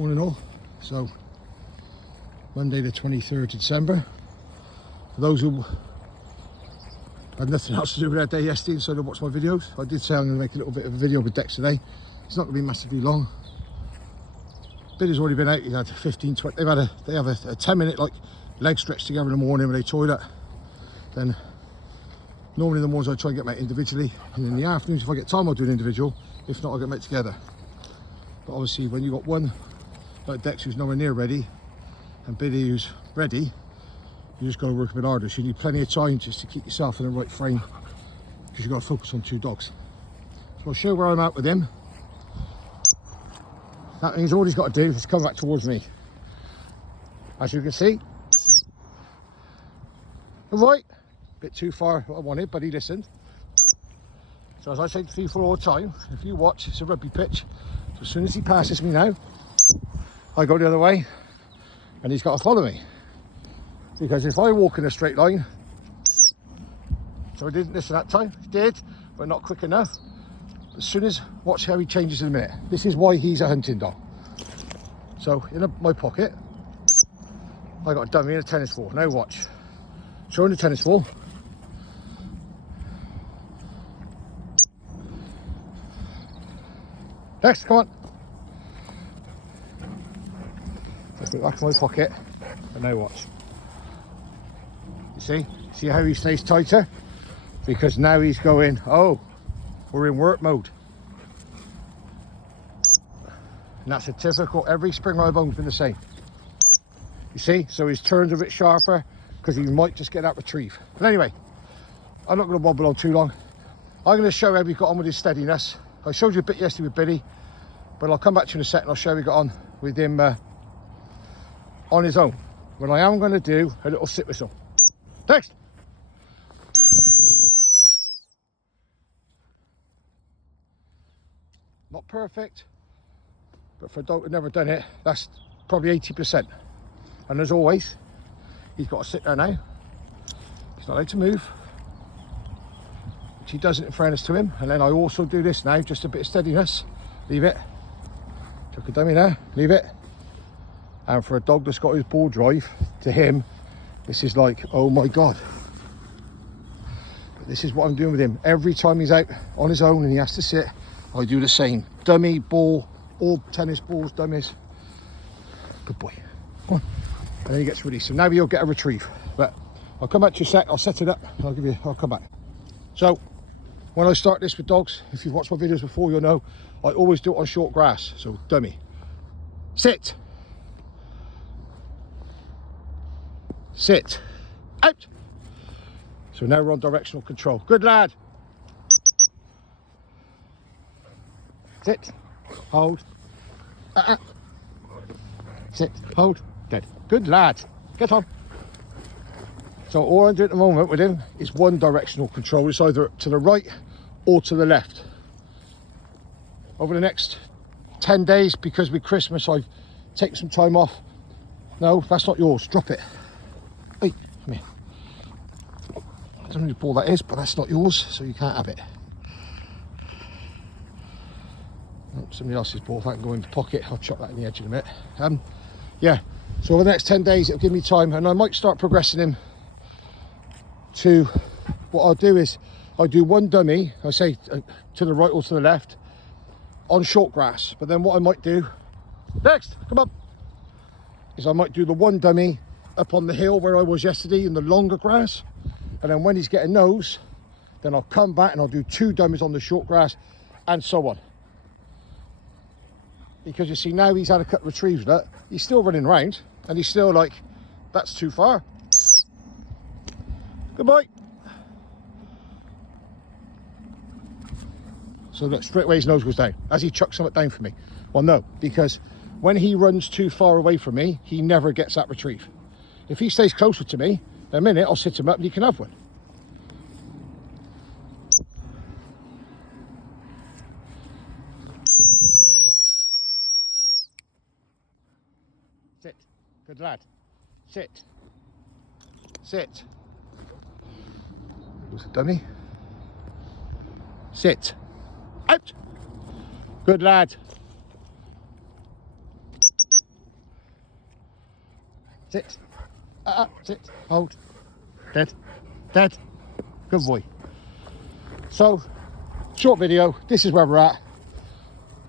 Morning all. So Monday the 23rd of December. For those who had nothing else to do with their day yesterday and so they watch my videos, I did say I'm going to make a little bit of a video with Dex today. It's not going to be massively long. Billy's already been out. He had 15, 20. They have a 10-minute like leg stretch together in the morning when they toilet. Then normally in the mornings I try and get them out individually, and in the afternoons if I get time I'll do an individual. If not, I'll get them out together. But obviously when you got one like Dex who's nowhere near ready and Billy who's ready, you just got to work a bit harder. So you need plenty of time just to keep yourself in the right frame, because you've got to focus on two dogs. So I'll show where I'm at with him. That means all he's got to do is come back towards me. As you can see, right, a bit too far what I wanted, but he listened. So as I say to people all the time, if you watch, it's a rugby pitch. So as soon as he passes me now, I go the other way and he's got to follow me. Because if I walk in a straight line, so I didn't listen that time, he did, but not quick enough. As soon as, watch how he changes in a minute. This is why he's a hunting dog. So in my pocket, I got a dummy and a tennis ball. Now watch. Showing the tennis ball. Next, come on. Just put it back in my pocket, and now watch. You see how he stays tighter? Because now he's going, oh, we're in work mode. And that's a typical, every spring eye bone's been the same. You see, so his turn's a bit sharper because he might just get that retrieve. But anyway, I'm not going to wobble on too long. I'm going to show how we got on with his steadiness. I showed you a bit yesterday with Billy, but I'll come back to you in a second. I'll show how we got on with him on his own. When I am going to do a little sit whistle. Next. Not perfect, but for a dog who's never done it, that's probably 80%. And as always, he's got to sit there now. He's not allowed to move, which he doesn't in fairness to him. And then I also do this now, just a bit of steadiness. Leave it. Took a dummy there, leave it. And for a dog that's got his ball drive, to him, this is like, oh my God. But this is what I'm doing with him. Every time he's out on his own and he has to sit, I do the same. Dummy, ball, all tennis balls, dummies. Good boy. Come on. And then he gets released. So now he'll get a retrieve. But I'll come back to you a sec. I'll set it up. I'll come back. So when I start this with dogs, if you've watched my videos before, you'll know I always do it on short grass. So dummy. Sit. Sit. Out. So now we're on directional control. Good lad. Sit, hold, sit, hold, dead. Good lad, get on. So all I'm doing at the moment with him is one directional control. It's either to the right or to the left. Over the next 10 days, because with Christmas I've taken some time off. No, that's not yours, drop it. Hey, come here. I don't know whose ball that is, but that's not yours, so you can't have it. Somebody else's ball. If I can go in the pocket, I'll chop that in the edge in a minute. Yeah, so over the next 10 days it'll give me time, and I might start progressing him to, what I'll do is I do one dummy, I say to the right or to the left on short grass. But then what I might do next, come on, is I might do the one dummy up on the hill where I was yesterday in the longer grass, and then when he's getting those, then I'll come back and I'll do two dummies on the short grass, and so on. Because you see, now he's had a couple of retrieves, look, he's still running around and he's still like, that's too far. Good boy. So look, straight away his nose goes down as he chucks something down for me. Well, no, because when he runs too far away from me, he never gets that retrieve. If he stays closer to me, in a minute I'll sit him up and he can have one. Sit. Good lad. Sit. Sit. Was it dummy? Sit. Out. Good lad. Sit. Sit. Hold. Dead. Dead. Good boy. So, short video. This is where we're at.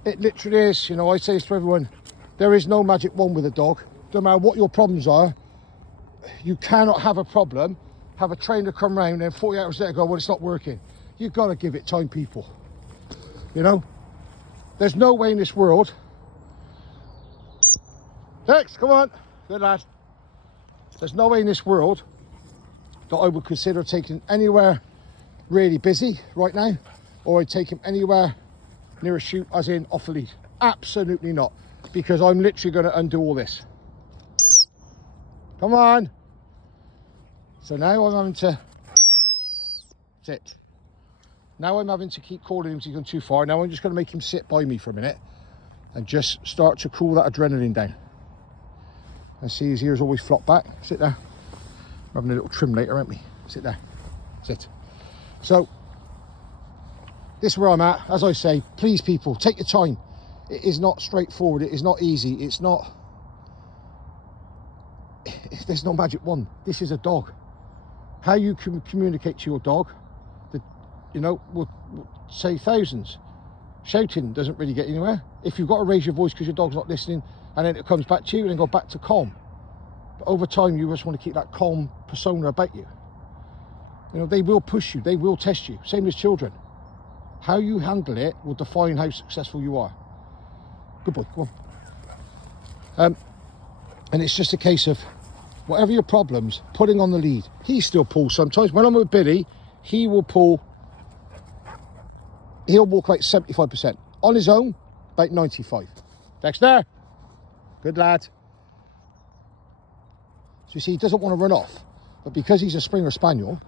It literally is, you know, I say this to everyone, there is no magic wand with a dog. No matter what your problems are, you cannot have a problem, have a trainer come round and then 40 hours later go, well, it's not working. You've got to give it time, people. You know, there's no way in this world. Dex, come on. Good lad. There's no way in this world that I would consider taking anywhere really busy right now, or I'd take him anywhere near a shoot, as in off a lead. Absolutely not, because I'm literally going to undo all this. Come on. So now I'm having to sit. Now I'm having to keep calling him because he's gone too far. Now I'm just going to make him sit by me for a minute and just start to cool that adrenaline down. And see, his ears always flop back. Sit there. We're having a little trim later, aren't we? Sit there. Sit. So, this is where I'm at. As I say, please people, take your time. It is not straightforward. It is not easy. It's not... There's no magic wand. This is a dog. How you can communicate to your dog, you know, we'll say thousands. Shouting doesn't really get anywhere. If you've got to raise your voice because your dog's not listening, and then it comes back to you, and then go back to calm. But over time, you just want to keep that calm persona about you. You know, they will push you. They will test you. Same as children. How you handle it will define how successful you are. Good boy, come on. And it's just a case of, whatever your problems, putting on the lead. He still pulls sometimes. When I'm with Billy, he will pull, he'll walk like 75%. On his own, about 95. Dexter, good lad. So you see, he doesn't want to run off. But because he's a Springer Spaniel,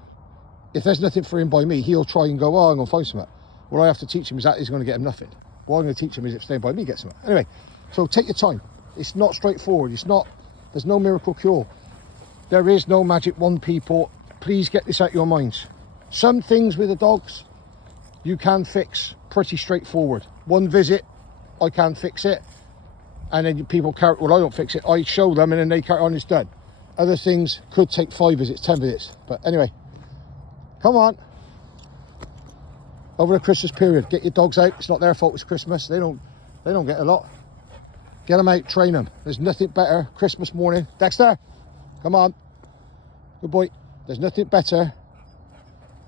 if there's nothing for him by me, he'll try and go, oh, I'm going to find something. What I have to teach him is that he's going to get him nothing. What I'm going to teach him is if staying by me gets something. Anyway, so take your time. It's not straightforward. It's not, there's no miracle cure. There is no magic wand, people. Please get this out of your minds. Some things with the dogs you can fix pretty straightforward. One visit, I can fix it. And then people carry, well, I don't fix it. I show them and then they carry on, it's done. Other things could take 5 visits, 10 visits. But anyway, come on. Over the Christmas period, get your dogs out. It's not their fault, it's Christmas. They don't get a lot. Get them out, train them. There's nothing better Christmas morning. Dexter, come on. Good boy. There's nothing better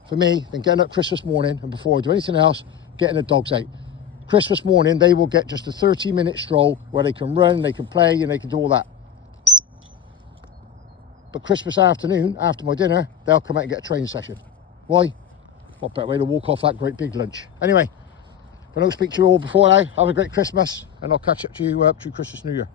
for me than getting up Christmas morning, and before I do anything else, getting the dogs out. Christmas morning, they will get just a 30-minute stroll where they can run, they can play, and they can do all that. But Christmas afternoon, after my dinner, they'll come out and get a training session. Why? What better way to walk off that great big lunch? Anyway, if I don't speak to you all before now, have a great Christmas, and I'll catch up to you through Christmas, New Year.